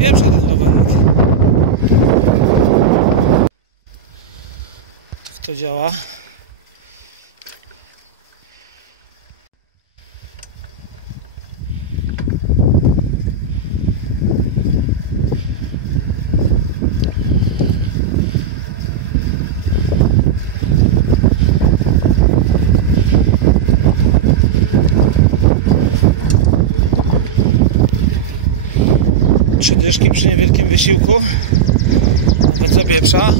Wiem, że ten rower. Jak to działa? Trzy dyszki przy niewielkim wysiłku. Nawet zabieprza.